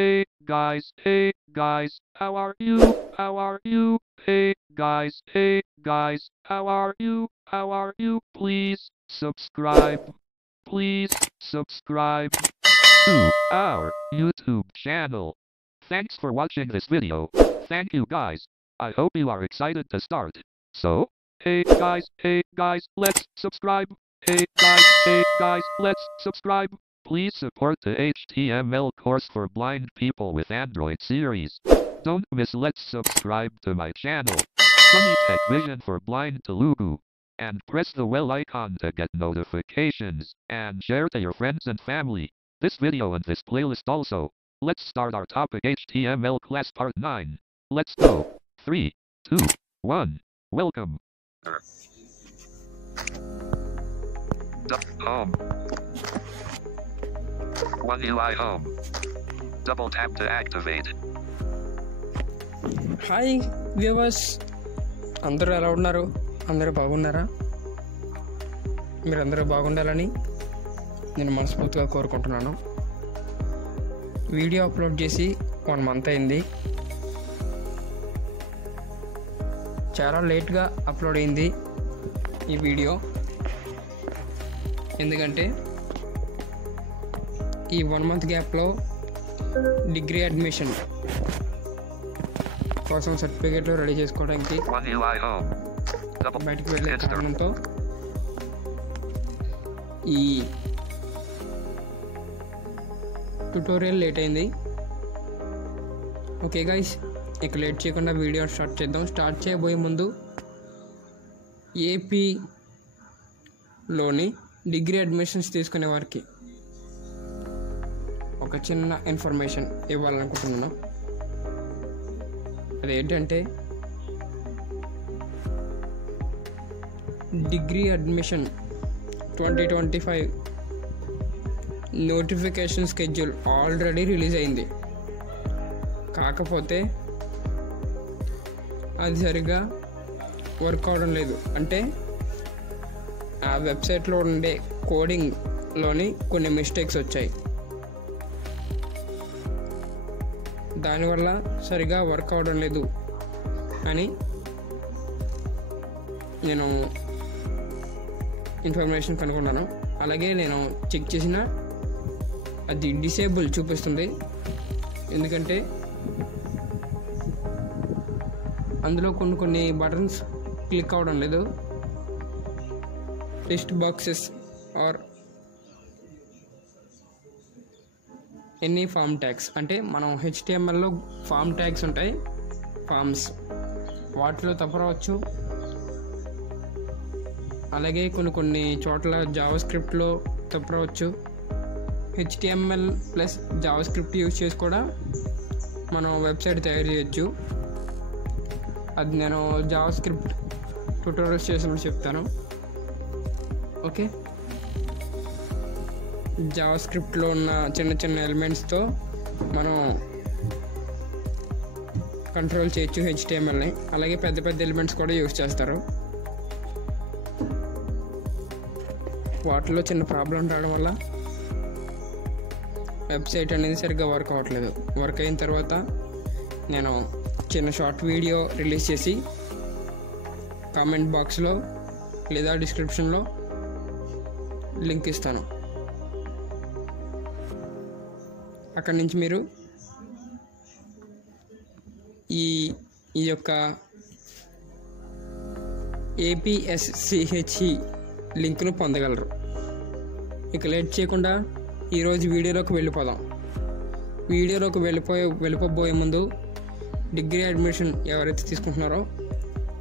Hey guys, how are you? How are you? Hey guys, how are you? How are you? Please subscribe. Please subscribe to our YouTube channel. Thanks for watching this video. Thank you guys. I hope you are excited to start. So, hey guys, let's subscribe. Hey guys, let's subscribe. Please support the HTML course for blind people with Android series. Don't miss. Let's subscribe to my channel, Sunny Tech Vision for Blind Telugu, and press the bell icon to get notifications, and share to your friends and family. This video and this playlist also. Let's start our topic HTML class part 9. Let's go. 3, 2, 1. Welcome. Home. One UI home. Double tap to activate. Hi viewers, అందరూ ఎలా ఉన్నారు? అందరూ బాగున్నారా? మీరందరూ బాగుండాలని నేను మనస్ఫూర్తిగా కోరుకుంటున్నాను. వీడియో అప్లోడ్ చేసి 1 మంత్ అయింది. చాలా లేట్గా అప్లోడ్ అయింది ఈ వీడియో. ఎందుకంటే ఈ 1 మంత్ గ్యాప్లో డిగ్రీ అడ్మిషన్ కోసం సర్టిఫికేట్లు రెడీ చేసుకోవడానికి బయటకు వెళ్ళే కారణంతో ఈ ట్యుటోరియల్ లేట్ అయింది. ఓకే గైస్, ఇక లేట్ చేయకుండా వీడియో స్టార్ట్ చేద్దాం. స్టార్ట్ చేయబోయే ముందు ఏపీలోని డిగ్రీ అడ్మిషన్స్ తీసుకునే వారికి ఒక చిన్న ఇన్ఫర్మేషన్ ఇవ్వాలనుకుంటున్నాను. అదేంటంటే degree admission 2025 notification schedule already release అయింది. కాకపోతే అది సరిగ్గా వర్క్ అవడం లేదు. అంటే ఆ వెబ్సైట్లో ఉండే కోడింగ్లోని కొన్ని మిస్టేక్స్ వచ్చాయి. దానివల్ల సరిగా వర్క్ అవడం లేదు అని నేను ఇన్ఫర్మేషన్ కనుగొన్నాను. అలాగే నేను చెక్ చేసిన అది డిసేబుల్ చూపిస్తుంది. ఎందుకంటే అందులో కొన్ని బటన్స్ క్లిక్ అవ్వడం లేదు. Text boxes or any form tags, అంటే మనం HTMLలో ఫామ్ ట్యాగ్స్ ఉంటాయి, ఫామ్స్, వాటిలో తప్పవచ్చు. అలాగే కొన్ని చోట్ల జావాస్క్రిప్ట్లో తప్పవచ్చు. HTML ప్లస్ జావాస్క్రిప్ట్ యూజ్ చేసి కూడా మనం వెబ్సైట్ తయారు చేయొచ్చు. అది నేను జావాస్క్రిప్ట్ ట్యూటోరియల్స్ చేసినప్పుడు చెప్తాను. ఓకే, జావాస్క్రిప్ట్లో ఉన్న చిన్న ఎలిమెంట్స్తో మనం కంట్రోల్ చేయొచ్చు HTMLని. అలాగే పెద్ద ఎలిమెంట్స్ కూడా యూజ్ చేస్తారు. వాటిలో చిన్న ప్రాబ్లం రావడం వల్ల వెబ్సైట్ అనేది సరిగ్గా వర్క్ అవ్వట్లేదు. వర్క్ అయిన తర్వాత నేను చిన్న షార్ట్ వీడియో రిలీజ్ చేసి కామెంట్ బాక్స్లో లేదా డిస్క్రిప్షన్లో లింక్ ఇస్తాను. అక్కడి నుంచి మీరు ఈ యొక్క APSCHE లింక్ను పొందగలరు. ఇక లేట్ చేయకుండా ఈరోజు వీడియోలోకి వెళ్ళిపోదాం. వీడియోలోకి వెళ్ళిపోబోయే ముందు డిగ్రీ అడ్మిషన్ ఎవరైతే తీసుకుంటున్నారో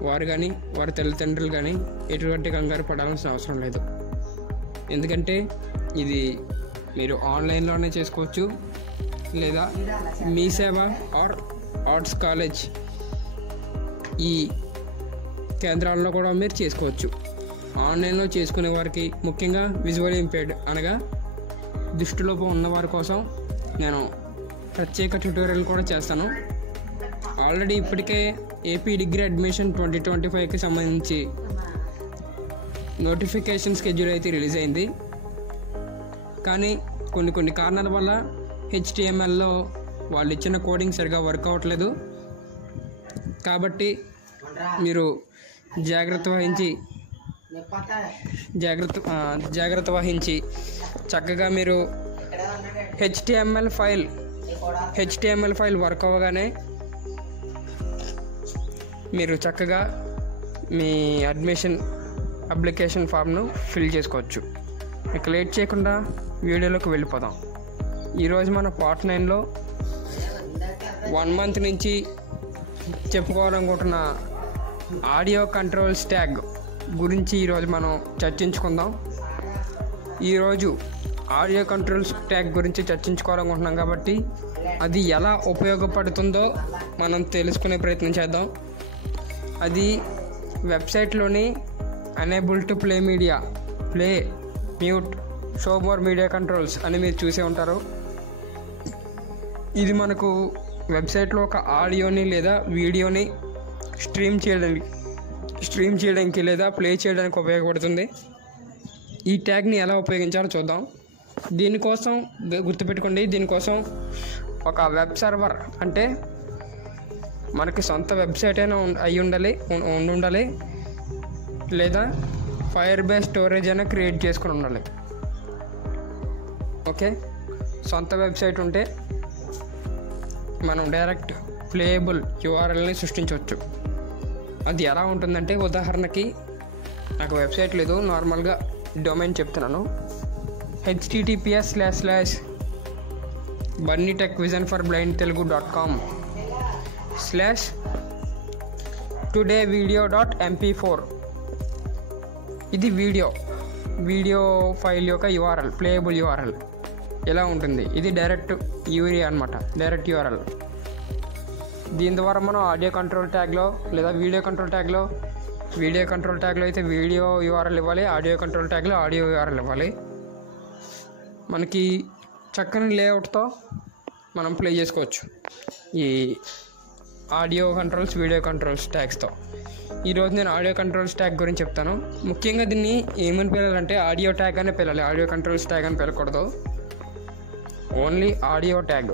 వారు కానీ వారి తల్లిదండ్రులు కానీ ఎటువంటి కంగారు పడాల్సిన అవసరం లేదు. ఎందుకంటే ఇది మీరు ఆన్లైన్లోనే చేసుకోవచ్చు, లేదా మీ సేవ ఆర్ ఆర్ట్స్ కాలేజ్ ఈ కేంద్రాల్లో కూడా మీరు చేసుకోవచ్చు. ఆన్లైన్లో చేసుకునే వారికి, ముఖ్యంగా విజువల్ ఇంపేర్డ్ అనగా దృష్టిలోపం ఉన్నవారి కోసం నేను ప్రత్యేక ట్యుటోరియల్ కూడా చేస్తాను. ఆల్రెడీ ఇప్పటికే ఏపీ డిగ్రీ అడ్మిషన్ 2025కి సంబంధించి నోటిఫికేషన్ స్కెడ్యూల్ అయితే రిలీజ్ అయింది. కానీ కొన్ని కారణాల వల్ల HTMLలో వాళ్ళు ఇచ్చిన కోడింగ్ సరిగా వర్క్ అవ్వట్లేదు. కాబట్టి మీరు జాగ్రత్త వహించి చక్కగా మీరు హెచ్టిఎంఎల్ ఫైల్ వర్క్ అవ్వగానే మీరు చక్కగా మీ అప్లికేషన్ ఫామ్ను ఫిల్ చేసుకోవచ్చు. ఇక లేట్ చేయకుండా వీడియోలోకి వెళ్ళిపోదాం. ఈరోజు మన పార్ట్ 9లో 1 మంత్ నుంచి చెప్పుకోవాలనుకుంటున్న ఆడియో కంట్రోల్స్ ట్యాగ్ గురించి ఈరోజు మనం చర్చించుకుందాం. ఈరోజు ఆడియో కంట్రోల్స్ ట్యాగ్ గురించి చర్చించుకోవాలనుకుంటున్నాం కాబట్టి అది ఎలా ఉపయోగపడుతుందో మనం తెలుసుకునే ప్రయత్నం చేద్దాం. అది వెబ్సైట్లోని unable to play media, play, mute, show more media controls అని మీరు చూసే ఉంటారు. ఇది మనకు వెబ్సైట్లో ఒక ఆడియోని లేదా వీడియోని స్ట్రీమ్ చేయడానికి లేదా ప్లే చేయడానికి ఉపయోగపడుతుంది. ఈ ట్యాగ్ని ఎలా ఉపయోగించాలో చూద్దాం. దీనికోసం గుర్తుపెట్టుకోండి, దీనికోసం ఒక వెబ్ సర్వర్ అంటే మనకి సొంత వెబ్సైట్ అయినా ఉండాలి లేదా ఫైర్ బేస్ స్టోరేజ్ అయినా క్రియేట్ చేసుకుని ఉండాలి. ఓకే, సొంత వెబ్సైట్ ఉంటే మనం డైరెక్ట్ ప్లేయబుల్ URLని సృష్టించవచ్చు. అది ఎలా ఉంటుందంటే, ఉదాహరణకి నాకు వెబ్సైట్ లేదు, నార్మల్గా డొమైన్ చెప్తున్నాను. https://bunnytechvision4blindtelugu.com/todayvideo.mp4. ఇది వీడియో ఫైల్ యొక్క URL, ప్లేయబుల్ URL ఎలా ఉంటుంది. ఇది డైరెక్ట్ URL. దీని ద్వారా మనం ఆడియో కంట్రోల్ ట్యాగ్లో లేదా వీడియో కంట్రోల్ ట్యాగ్లో అయితే వీడియో URL ఇవ్వాలి, ఆడియో కంట్రోల్ ట్యాగ్లో ఆడియో URL ఇవ్వాలి. మనకి చక్కని లేఅవుట్తో మనం ప్లే చేసుకోవచ్చు ఈ ఆడియో కంట్రోల్స్, వీడియో కంట్రోల్స్ ట్యాగ్స్తో. ఈరోజు నేను ఆడియో కంట్రోల్స్ ట్యాగ్ గురించి చెప్తాను. ముఖ్యంగా దీన్ని ఏమని పిలవాలంటే ఆడియో ట్యాగ్ అనే పిలవాలి, ఆడియో కంట్రోల్స్ ట్యాగ్ అని పిలకూడదు. Only audio tag.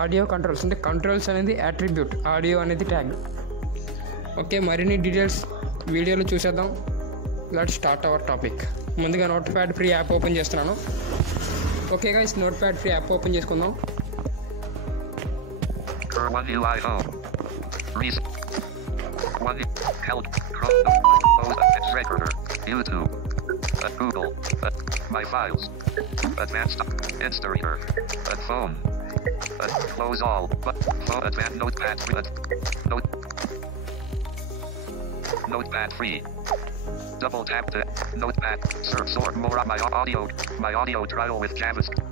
Audio controls అంటే కంట్రోల్స్ అనేది అట్రిబ్యూట్, ఆడియో అనేది ట్యాగ్. ఓకే, మరిన్ని డీటెయిల్స్ వీడియోలో చూసేద్దాం. Let's start our topic. ముందుగా నోట్ప్యాడ్ ఫ్రీ యాప్ ఓపెన్ చేస్తున్నాను. Okay guys, notepad free app open చేసుకుందాం. YouTube, Google, My Files, Advanced Installer, Phone, Close All, Phone, Advanced Notepad Free. Double tap to Notepad. Search sort more on my audio trial with JavaScript.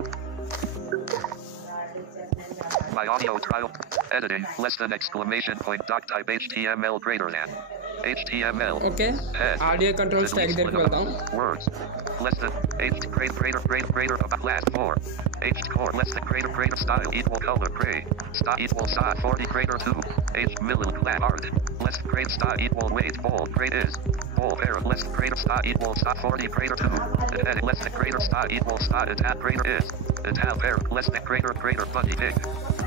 My audio trial. Editing less than exclamation point. Doc type HTML greater than. HTML. Okay. Audio controls tag దగ్గరికి వెళ్దాం. Words less than greater about last 4. H core less than greater style equal color gray. Style equal size 40 greater 2. H middle class art less great style equal weight bold great is. Bold pair less greater style equal style 40 greater 2. Edit less than greater style equal style attack greater is. Attack pair less than greater bunny big.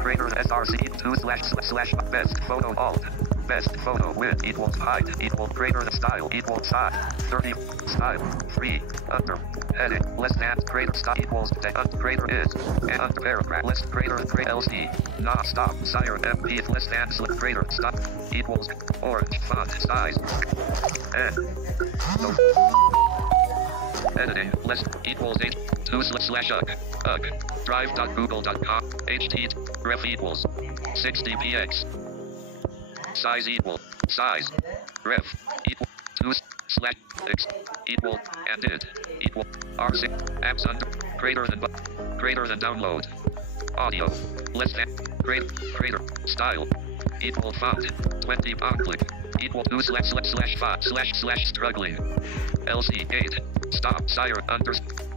Greater SRC 2// best photo alt. Best photo width equals height equal greater than style equals size 30 style 3 under heading less than greater style equals greater is and under paragraph less greater LC not stop siren MP less than greater stop equals orange font size and no. Editing less equals 2/ugh drive.google.com ht ref equals 60px size equal size ref equal 2/x equal and it equal r6 apps under greater than download audio less than greater style equal font 20 click equal 2/5/ struggling LC 8 stop siren under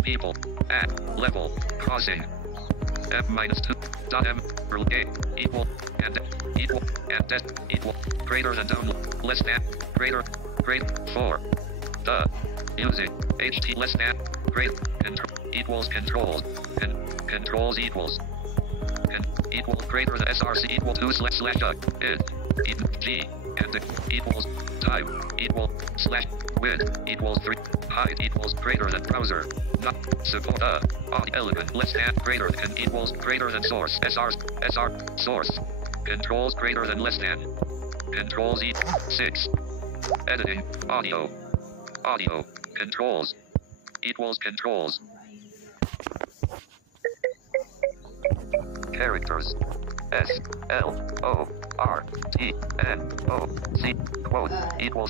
people at level crossing f-2 dot m equal and equal greater than download less than greater 4 the using ht less than greater equals controls and controls equals equal greater than src equal to slash duck id g and equals time equal slash width equals 3 height equals greater than browser not support audio element less than greater than equals greater than source sr source controls greater than less than controls equal 6 editing audio controls equals controls characters S L O R T N O C quote equal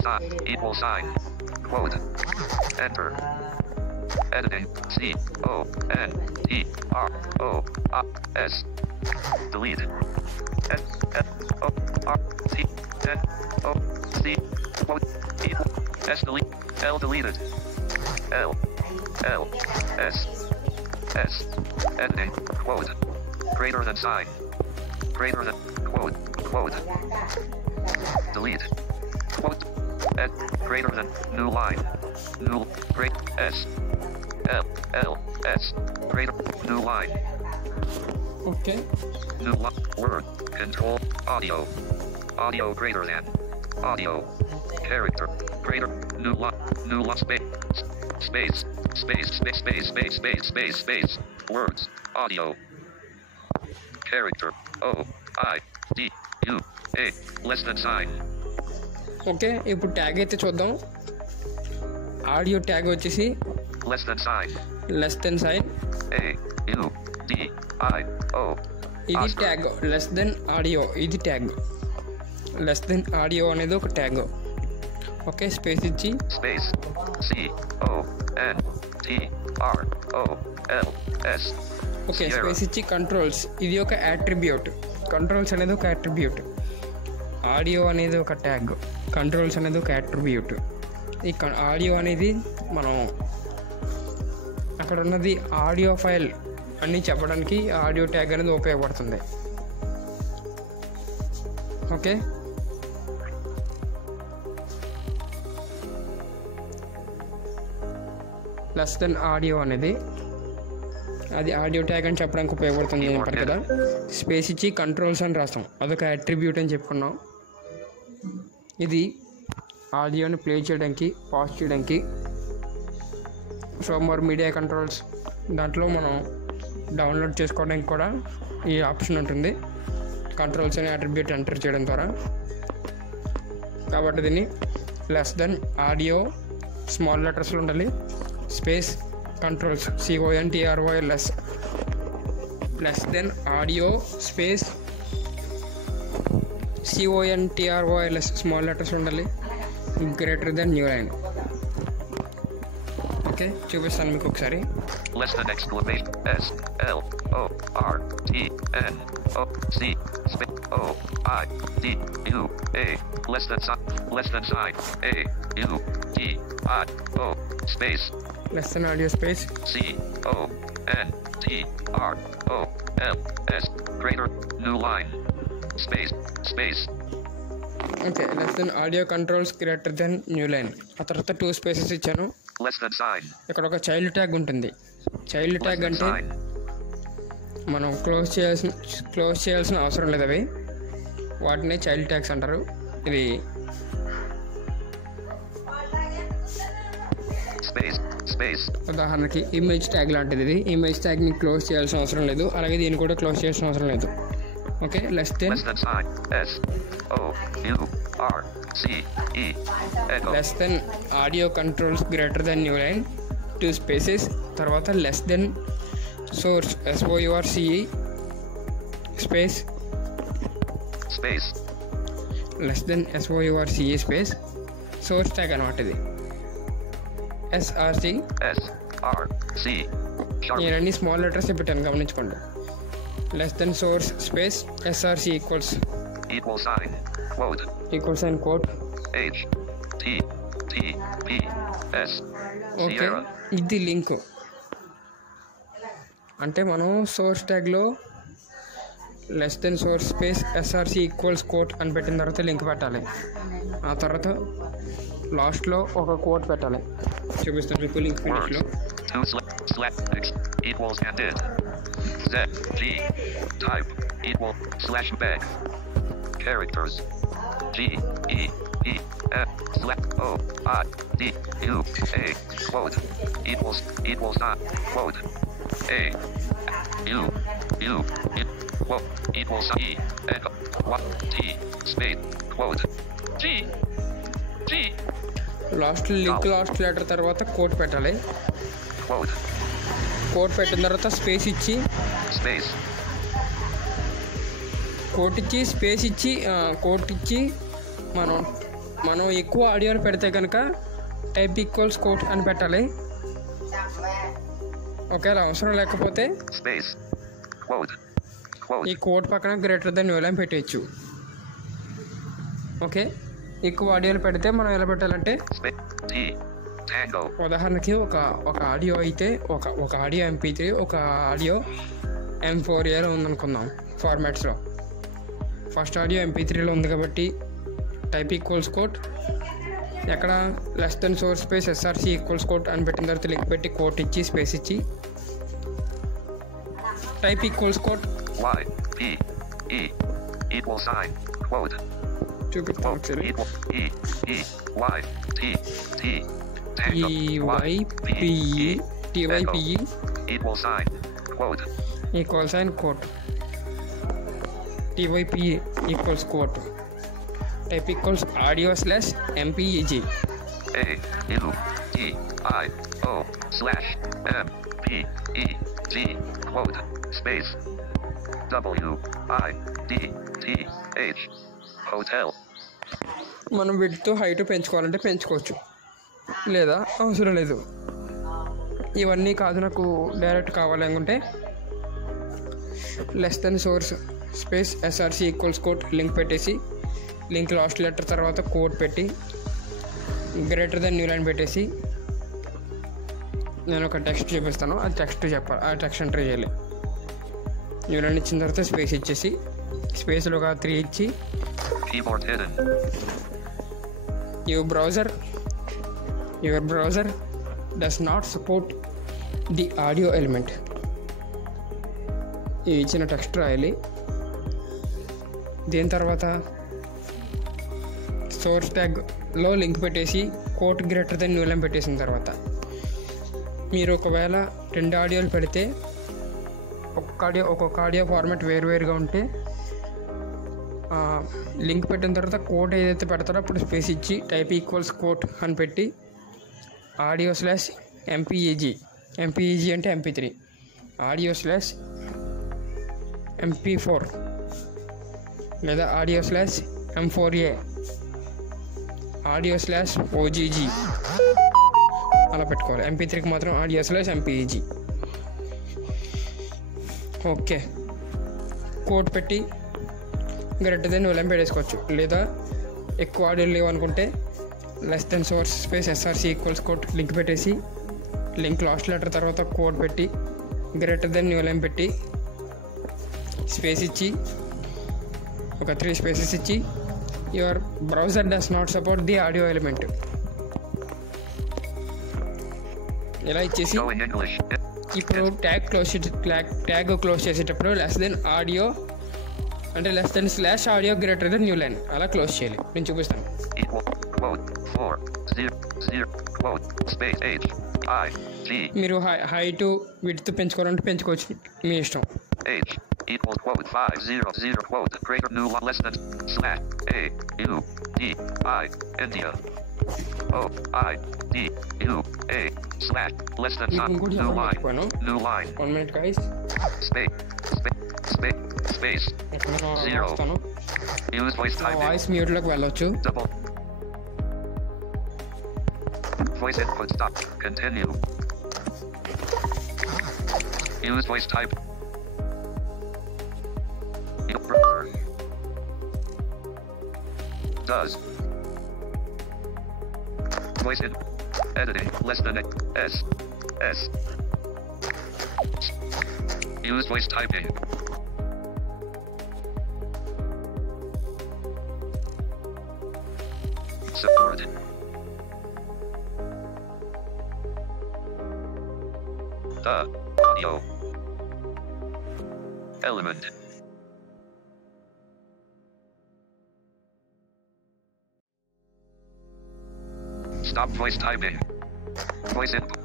sign quote enter editing C O N T R O S delete S F O R T N O C quote equal S delete L deleted L S editing quote greater than sign greater than quote delete quote greater than new line new great S L S greater new line okay new line word control audio greater than audio character greater new line space words audio character O I D U A less than sign okay ఇప్పుడు tag అయితే చూద్దాం audio tag వచ్చేసి less than sign less than sign A U D I O ఇది Oscar. Tag less than audio ఇది tag less than audio అనేది ఒక tag okay space ఇచ్చి space C O N T R O L S okay Sierra. Space ఇచ్చి controls ఇది ఒక attribute controls అనేది ఒక యాట్రిబ్యూట్ ఆడియో అనేది ఒక ట్యాగ్ కంట్రోల్స్ అనేది ఒక యాట్రిబ్యూట్ ఈ ఆడియో అనేది మనం అక్కడ ఉన్నది ఆడియో ఫైల్ అన్నీ చెప్పడానికి ఆడియో ట్యాగ్ అనేది ఉపయోగపడుతుంది ఓకే లెస్ దెన్ ఆడియో అనేది అది ఆడియో ట్యాగ్ అని చెప్పడానికి ఉపయోగపడుతుంది అని చెప్పారు కదా స్పేస్ ఇచ్చి కంట్రోల్స్ అని రాస్తాం అదొక అట్రిబ్యూట్ అని చెప్పుకున్నాం ఇది ఆడియోని ప్లే చేయడానికి పాజ్ చేయడానికి సో మోర్ మీడియా కంట్రోల్స్ దాంట్లో మనం డౌన్లోడ్ చేసుకోవడానికి కూడా ఈ ఆప్షన్ ఉంటుంది కంట్రోల్స్ అనే అట్రిబ్యూట్ ఎంటర్ చేయడం ద్వారా కాబట్టి దీన్ని లెస్ దెన్ ఆడియో స్మాల్ లెటర్స్లో ఉండాలి space controls CONTROLS less than audio space CONTROLS small letters ఉండాలి greater than new line okay చూపిస్తాను మీకు ఒకసారి less than exclamation S L O R T N O C space O I D U A less than sign A U D I O space less than audio space C O N T R O L S greater new line space okay less than audio controls greater than new line ఆ తర్వాత 2 spaces ఇచ్చాను less than sign ఇక్కడ ఒక child tag ఉంటుంది child less tag than అంటే sign మనం close చేయాల్సిన అవసరం లేదు అవి వాటిని చైల్డ్ ట్యాగ్స్ అంటారు ఇది space ఉదాహరణకి ఇమేజ్ ట్యాగ్ లాంటిది ఇది ఇమేజ్ ట్యాగ్ని క్లోజ్ చేయాల్సిన అవసరం లేదు అలాగే దీన్ని కూడా క్లోజ్ చేయాల్సిన అవసరం లేదు okay less than sign S O U R C E echo less than audio controls greater than new line 2 spaces తర్వాత less than source SOURCE space less than SOURCE space source tag అనమాట ఇది SRC నేను అన్ని small letters పెట్టాను గమనించుకోండి less than source space SRC equal sign quote equals and quote H T T P S okay Sierra ఇది link అంటే మనం source ట్యాగ్లో less than source space SRC equals quote అని పెట్టిన తర్వాత లింక్ పెట్టాలి ఆ తర్వాత లాస్ట్లో ఒక కోట్ పెట్టాలి చూపిస్తాను మీకు link ఫినిష్లో equals and did Z G type equal slash back characters G E E F slash O I D U A quote equals quote A U U quote equals E echo what T space quote G G last link last letter తర్వాత code పెట్టాలి. quote code పెట్టిన తర్వాత space ఇచ్చి space coat ఇచ్చి మనం ఎక్కువ ఆడియోలు పెడితే కనుక టైప్ ఈక్వల్స్ కోట్ అని పెట్టాలి. ఒకవేళ అవసరం లేకపోతే space quote ఈ కోట్ పక్కన గ్రేటర్ దెన్ న్యూలైన్ పెట్టవచ్చు. ఓకే, ఎక్కువ ఆడియోలు పెడితే మనం ఎలా పెట్టాలంటే ఉదాహరణకి ఒక ఆడియో అయితే ఒక ఆడియో MP3 ఒక ఆడియో M4A ఉందనుకుందాం ఫార్మాట్స్లో. ఫస్ట్ ఆడియో MP3లో ఉంది కాబట్టి టైప్ ఈక్వల్స్ కోట్ ఎక్కడ less than source space SRC equals quote అని పెట్టిన తర్వాత లింక్ పెట్టి కోట్ ఇచ్చి స్పేస్ ఇచ్చి టైప్ ఈక్వల్స్ కోట్ చూపిస్తాం ఒకసారి. TYPE equal sign quote TYPE equals quote type equals audio slash MPEG AUDIO slash MPEG quote space WIDTH hotel. మనం width height పెంచుకోవాలంటే పెంచుకోవచ్చు, లేదా అవసరం లేదు. ఇవన్నీ కాదు నాకు డైరెక్ట్ కావాలి అనుకుంటే less than source space SRC equals code link పెట్టేసి లింక్ లాస్ట్ లెటర్ తర్వాత కోడ్ పెట్టి గ్రేటర్ దెన్ న్యూలైన్ పెట్టేసి నేను ఒక టెక్స్ట్ చూపిస్తాను, ఆ టెక్స్ట్ చెప్పాలి, ఆ టెక్స్ట్ ఎంటర్ చేయాలి. న్యూలైన్ ఇచ్చిన తర్వాత స్పేస్ ఇచ్చేసి స్పేస్లో ఒక 3 ఇచ్చి your browser does not support the audio element ఈ ఇచ్చిన టెక్స్ట్ రాయాలి. దీని తర్వాత సోర్స్ ట్యాగ్లో లింక్ పెట్టేసి కోట్ గ్రేటర్ దెన్ న్యూలైన్ పెట్టేసిన తర్వాత మీరు ఒకవేళ 2 ఆడియోలు పెడితే ఒక్కొక్క ఆడియో ఫార్మాట్ వేరువేరుగా ఉంటే లింక్ పెట్టిన తర్వాత కోట్ ఏదైతే పెడతారో అప్పుడు స్పేస్ ఇచ్చి టైప్ ఈక్వల్స్ కోట్ అని పెట్టి ఆడియో స్లాష్ MPEG అంటే MP3 ఆడియో స్లాష్ MP4 లేదా audio slash M4A audio slash OGG అలా పెట్టుకోవాలి. MP3కి మాత్రం audio slash MPEG. Okay, code పెట్టి గ్రేటర్ దెన్ న్యూలైన్ పెట్టేసుకోవచ్చు, లేదా ఎక్కువ ఆడియోలు లేవు అనుకుంటే less than source space SRC equals code link పెట్టేసి లింక్ లాస్ట్ లెటర్ తర్వాత కోడ్ పెట్టి గ్రేటర్ దెన్ న్యూలైన్ పెట్టి స్పేస్ ఇచ్చి ఒక 3 స్పేసెస్ ఇచ్చి your browser does not support the audio element ఇలా ఇచ్చేసి ఇప్పుడు ట్యాగ్ క్లోజ్ చేసేటప్పుడు లెస్ దెన్ ఆడియో అంటే less than slash audio greater than new line అలా క్లోజ్ చేయాలి. నేను చూపిస్తాను. మీరు హైట్ విడ్త్ పెంచుకోవాలంటే పెంచుకోవచ్చు, మీ ఇష్టం. equal quote 500 quote greater new less than slash A U D I India O I D U A slash less than sign new line 1 minute guys space 0 use voice typing voice mute లోకి వెళ్ళొచ్చు. double voice input stop continue use voice type does voice in editing less than S use voice typing support the audio Element. Stop voice typing. Voice input.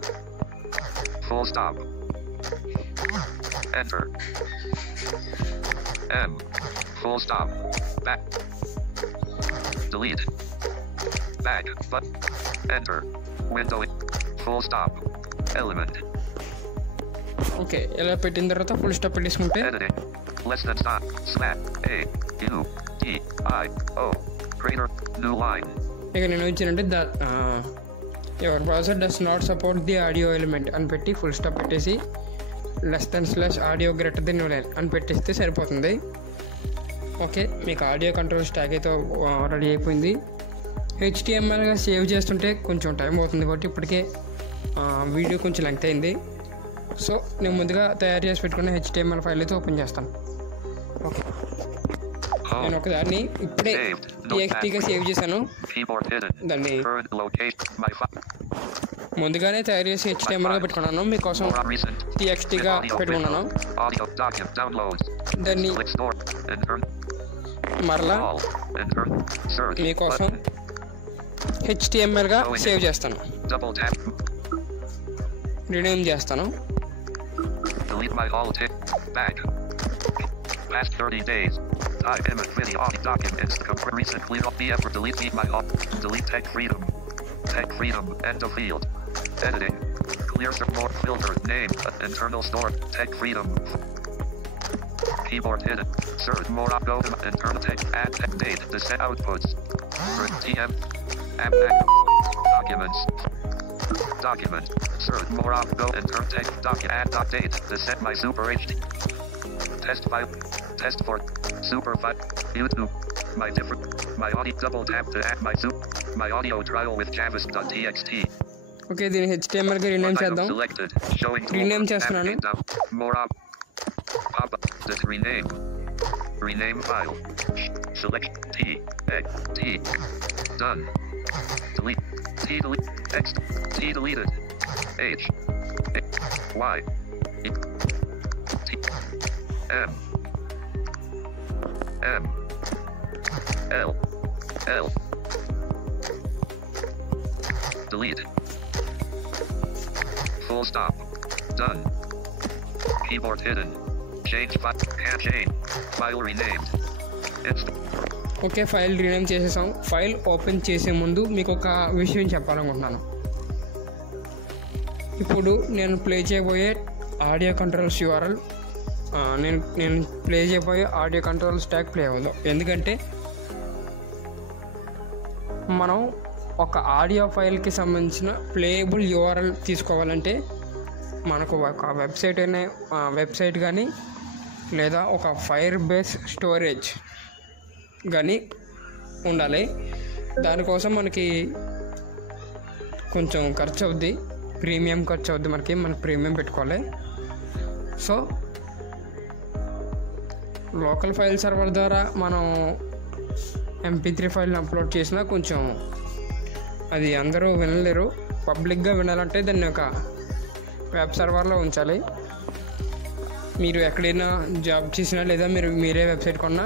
Full stop. Enter. M. Full stop. Back. Delete. Back. Button. Enter. Window. Full stop. Element. Okay, ఇలా పెట్టిన తర్వాత full stop పెట్టేసుకుంటే Editing. Less than stop. Slash. A. U. T. I. O. Greater. New line. ఇక నేను ఇచ్చానంటే your browser does not support the audio element అని పెట్టి full stop పెట్టేసి /audio greater than ln అని పెట్టేస్తే సరిపోతుంది. ఓకే, మీకు ఆడియో కంట్రోల్ స్టాక్ అయితే రెడీ అయిపోయింది. HTMLగా సేవ్ చేస్తుంటే కొంచెం టైం అవుతుంది కాబట్టి ఇప్పటికే వీడియో కొంచెం లెంగ్త్ అయింది. సో నేను ముందుగా తయారు చేసి పెట్టుకున్న HTML ఫైల్ అయితే ఓపెన్ చేస్తాను. ఓకే, నేను ఒకదాన్ని ఇప్పుడే TXTగా సేవ్ చేశాను. దాన్ని ముందుగానే తయారు చేసి HTMLగా పెట్టుకున్నాను, మీకోసం TXTగా పెట్టుకున్నాను. దాన్ని మరలా మీకోసం HTMLగా సేవ్ చేస్తాను, రీనేమ్ చేస్తాను. Delete my all back. Past 30 days. Type image video documents. Recently not be ever delete my all. Delete tech freedom. Tech freedom. End of field. Editing. Clear some more filter. Name. Internal store. Tech freedom. Keyboard hidden. Search more up. Go to internal text. Add text date. The set outputs. TM. App documents. Document. Search more up. Go internal text. Document. Add dot date. The set my super HD. Test file. Test for super file. YouTube. My audio double tap to add my audio trial with javas.txt. Okay, దీన్ని HTMLగా rename చేద్దాం. Rename చేస్తున్నాను. More up. Pop up. Rename. Rename file. Select T. T. Done. Delete. T delete. Text. T deleted. H. Y. T. M. M. L. L. Delete. Full stop. Done. Keyboard hidden. Change file. Can't change. File renamed. Okay, file rename చేసేసాం. File open చేసే ముందు మీకు ఒక విషయం చెప్పాలనుకుంటున్నాను. ఇప్పుడు నేను play చేయబోయే ఆడియో కంట్రోల్స్ URL నేను ప్లే చేయబోయే ఆడియో కంట్రోల్ స్టాక్ ప్లే అవ్వదు. ఎందుకంటే మనం ఒక ఆడియో ఫైల్కి సంబంధించిన ప్లేయబుల్ URL తీసుకోవాలంటే మనకు ఒక వెబ్సైట్ కానీ లేదా ఒక ఫైర్ బేస్ స్టోరేజ్ కానీ ఉండాలి. దానికోసం మనకి కొంచెం ఖర్చు అవుద్ది, ప్రీమియం ఖర్చు అవుద్ది. మనకి ప్రీమియం పెట్టుకోవాలి. సో లోకల్ ఫైల్ సర్వర్ ద్వారా మనం MP3 ఫైల్ని అప్లోడ్ చేసినా కొంచెం అది అందరూ వినలేరు. పబ్లిక్గా వినాలంటే దాన్ని ఒక వెబ్ సర్వర్లో ఉంచాలి. మీరు ఎక్కడైనా జాబ్ చేసినా లేదా మీరే వెబ్సైట్ కొన్నా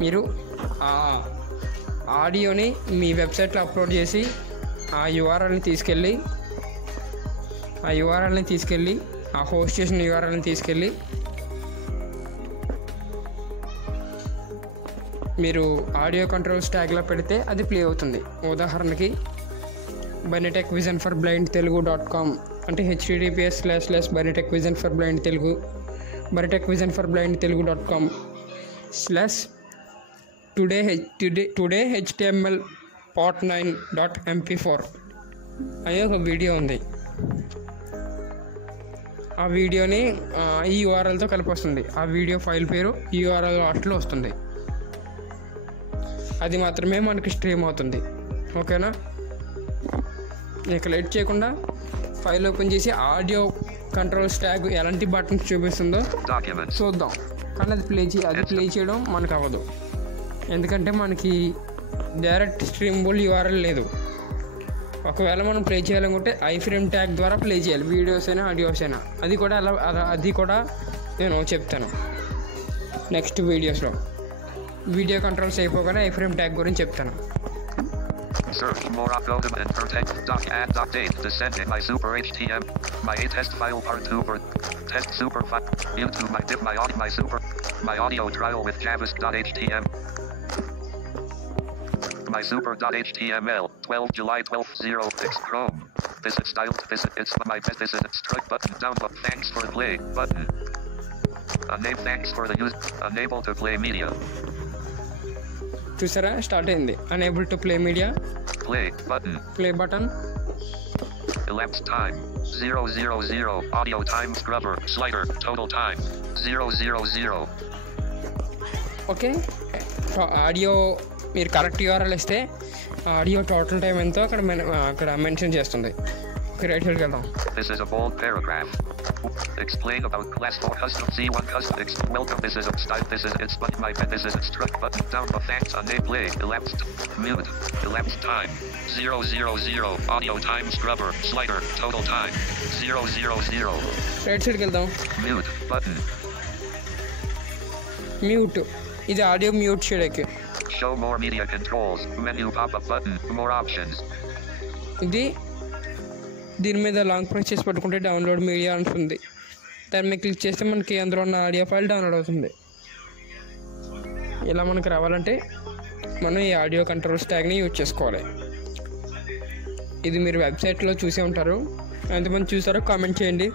మీరు ఆ ఆడియోని మీ వెబ్సైట్లో అప్లోడ్ చేసి ఆ URLని తీసుకెళ్ళి ఆ హోస్ట్ చేసిన URLని తీసుకెళ్ళి మీరు ఆడియో కంట్రోల్ స్టాగ్లో పెడితే అది ప్లే అవుతుంది. ఉదాహరణకి BunnyTechVisionForBlindTelugu.com అంటే https://BunnyTechVisionForBlindTelugu BunnyTechVisionForBlindTelugu.com/today HTML part9.mp4 అనే ఒక వీడియో ఉంది. ఆ వీడియోని ఈ URLతో కలిపి వస్తుంది. ఆ వీడియో ఫైల్ పేరు URL వాటిలో వస్తుంది. అది మాత్రమే మనకి స్ట్రీమ్ అవుతుంది. ఓకేనా? ఇక లేట్ చేయకుండా ఫైల్ ఓపెన్ చేసి ఆడియో కంట్రోల్ స్టాగ్ ఎలాంటి బటన్స్ చూపిస్తుందో చూద్దాం. కానీ అది ప్లే చేయడం మనకు అవ్వదు, ఎందుకంటే మనకి డైరెక్ట్ స్ట్రీమబుల్ URL లేదు. ఒకవేళ మనం ప్లే చేయాలనుకుంటే iframe ట్యాగ్ ద్వారా ప్లే చేయాలి, వీడియోస్ అయినా ఆడియోస్ అయినా. అది కూడా నేను చెప్తాను. నెక్స్ట్ వీడియోస్లో. వీడియో కంట్రోల్స్ అయిపోగానే ఐ ఫ్రేమ్ ట్యాగ్ గురించి చెప్తాను. Search more upload and protect doc add dot date descending my super HTM my a test file part 2 for test super file YouTube my dip my audio trial with javas.htm my super.html 12 July 12/06 Chrome visit style visit it's my best visit strike button download thanks for play button enable thanks for the use unable to play media చూసారా start అయింది. Unable to play media, play button, elapsed time 000 audio time scrubber slider total time 000 okay. Audio మీరు correct URL ఇస్తే audio total time ఎంతో అక్కడ mention చేస్తుంది. Right సైడ్కి వెళ్దాం. This is a bold paragraph. Explain about class 4 custom C1 custom welcome this is a style this is it's but my this is struck button down the thanks on name play elapsed mute elapsed time 000 audio time scrubber slider total time 000 right సైడ్కి వెళ్దాం. mute button mute, ఇది audio mute చేయడానికి. show more media controls menu pop up button more options దీని మీద long press చేసి పట్టుకుంటే download media ఉంటుంది. దాని మీద క్లిక్ చేస్తే మనకి అందులో ఉన్న ఆడియో ఫైల్ డౌన్లోడ్ అవుతుంది. ఇలా మనకు రావాలంటే మనం ఈ ఆడియో కంట్రోల్స్ ట్యాగ్ని యూజ్ చేసుకోవాలి. ఇది మీరు వెబ్సైట్లో చూసే ఉంటారు. ఎంతమంది చూసారో కామెంట్ చేయండి.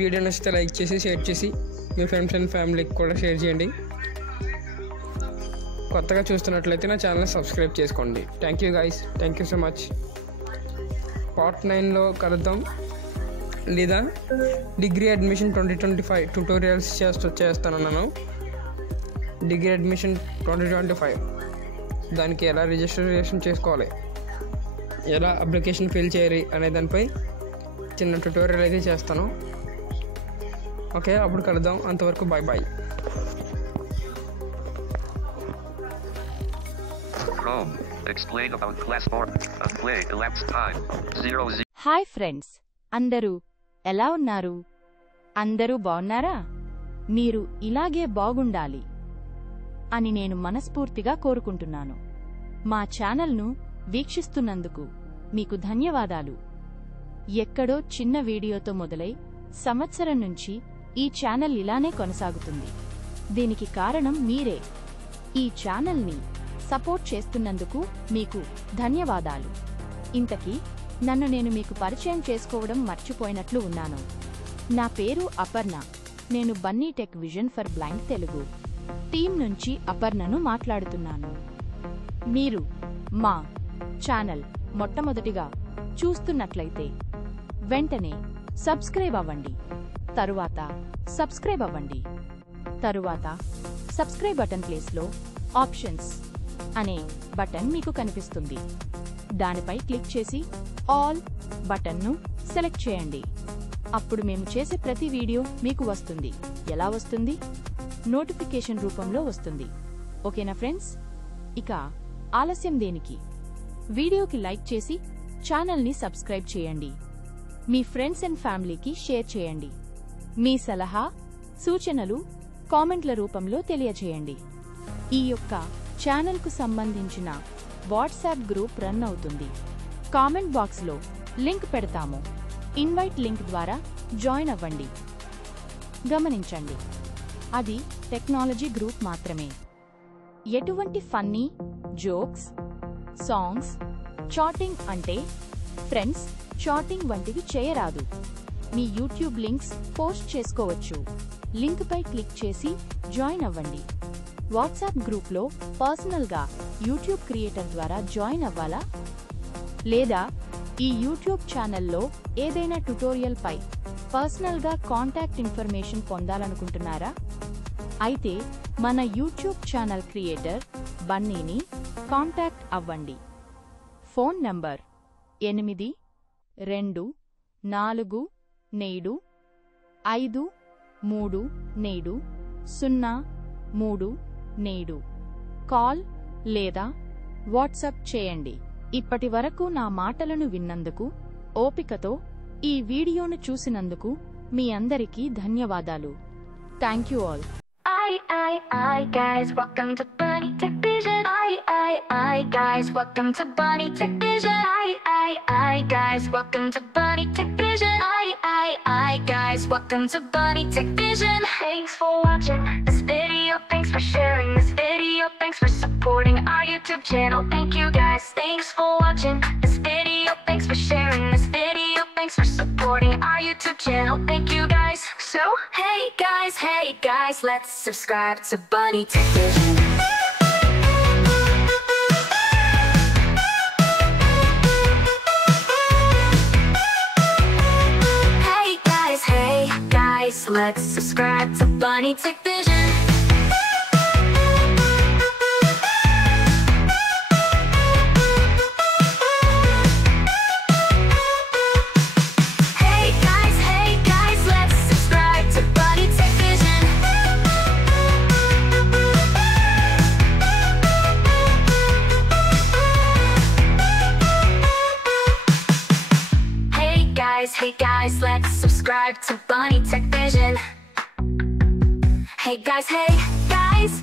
వీడియో నచ్చితే లైక్ చేసి షేర్ చేసి మీ ఫ్రెండ్స్ అండ్ ఫ్యామిలీకి కూడా షేర్ చేయండి. కొత్తగా చూస్తున్నట్లయితే నా ఛానల్ సబ్స్క్రైబ్ చేసుకోండి. Thank you guys, thank you so much. Part 9లో కలుద్దాం. లేదా డిగ్రీ అడ్మిషన్ 2025 ట్యూటోరియల్స్ చేస్తానన్నాను. డిగ్రీ అడ్మిషన్ 2025 దానికి ఎలా రిజిస్ట్రేషన్ చేసుకోవాలి, ఎలా అప్లికేషన్ ఫిల్ చేయాలి అనే దానిపై చిన్న ట్యూటోరియల్ అయితే చేస్తాను. ఓకే, అప్పుడు కలుద్దాం. అంతవరకు bye bye. Chrome explain about class 4 play elapsed time 0 hi friends, అందరూ ఎలా ఉన్నారు? అందరూ బాగున్నారా? మీరు ఇలాగే బాగుండాలి అని నేను మనస్ఫూర్తిగా కోరుకుంటున్నాను. మా ఛానల్ను వీక్షిస్తున్నందుకు మీకు ధన్యవాదాలు. ఎక్కడో చిన్న వీడియోతో మొదలై సంవత్సరం నుంచి ఈ ఛానల్ ఇలానే కొనసాగుతుంది. దీనికి కారణం మీరే. ఈ ఛానల్ని సపోర్ట్ చేస్తున్నందుకు మీకు ధన్యవాదాలు. ఇంతకీ నన్ను నేను మీకు పరిచయం చేసుకోవడం మర్చిపోయినట్లు ఉన్నాను. నా పేరు అపర్ణ. నేను Bunny tech vision for blind Telugu team నుంచి అపర్ణను మాట్లాడుతున్నాను. మీరు మా ఛానల్ మొట్టమొదటిగా చూస్తున్నట్లయితే వెంటనే సబ్స్క్రైబ్ అవ్వండి. తరువాత సబ్స్క్రైబ్ బటన్ ప్లేస్లో ఆప్షన్స్ అనే బటన్ మీకు కనిపిస్తుంది. దానిపై క్లిక్ చేసి ఆల్ బటన్ను సెలెక్ట్ చేయండి. అప్పుడు మేము చేసే ప్రతి వీడియో మీకు వస్తుంది. ఎలా వస్తుంది? నోటిఫికేషన్ రూపంలో వస్తుంది. ఓకేనా ఫ్రెండ్స్? ఇక ఆలస్యం దేనికి? వీడియోకి లైక్ చేసి ఛానల్ని సబ్స్క్రైబ్ చేయండి. మీ ఫ్రెండ్స్ అండ్ ఫ్యామిలీకి షేర్ చేయండి. మీ సలహా సూచనలు కామెంట్ల రూపంలో తెలియజేయండి. ఈ యొక్క ఛానల్కు సంబంధించిన వాట్సాప్ గ్రూప్ రన్ అవుతుంది. కామెంట్ బాక్స్లో లింక్ పెడతాము. ఇన్వైట్ లింక్ ద్వారా జాయిన్ అవ్వండి. గమనించండి, అది టెక్నాలజీ గ్రూప్ మాత్రమే. ఎటువంటి ఫన్నీ జోక్స్, సాంగ్స్, చాటింగ్ అంటే ఫ్రెండ్స్ చాటింగ్ వంటివి చేయరాదు. మీ యూట్యూబ్ లింక్స్ పోస్ట్ చేసుకోవచ్చు. లింక్పై క్లిక్ చేసి జాయిన్ అవ్వండి. వాట్సాప్ గ్రూప్లో పర్సనల్గా యూట్యూబ్ క్రియేటర్ ద్వారా జాయిన్ అవ్వాలా? లేదా ఈ యూట్యూబ్ ఛానల్లో ఏదైనా ట్యుటోరియల్ పై పర్సనల్గా కాంటాక్ట్ ఇన్ఫర్మేషన్ పొందాలనుకుంటున్నారా? అయితే మన యూట్యూబ్ ఛానల్ క్రియేటర్ బన్నీని కాంటాక్ట్ అవ్వండి. ఫోన్ నంబర్ 82475303 కాల్ లేదా వాట్సాప్ చేయండి. ఇప్పటి వరకు నా మాటలను విన్నందుకు, ఓపికతో ఈ వీడియోను చూసినందుకు మీ అందరికీ ధన్యవాదాలు. Thank you all. Guys, welcome to Bunny Tech Vision. Guys, welcome to Bunny Tech Vision. Guys, welcome to Bunny Tech Vision. Guys, welcome to Bunny Tech Vision. Thanks for watching this video. Thanks for sharing this video. Thanks for supporting our YouTube channel. Thank you guys. Thanks for watching this video. Thanks for sharing this video. Thanks for supporting our YouTube channel. Thank you guys. So, hey guys, let's subscribe to Bunny Tech Vision. Hey guys, let's subscribe to Bunny Tech Vision. Hey guys, let's subscribe to Bunny Tech Vision. Hey guys,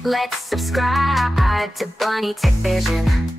let's subscribe to Bunny Tech Vision.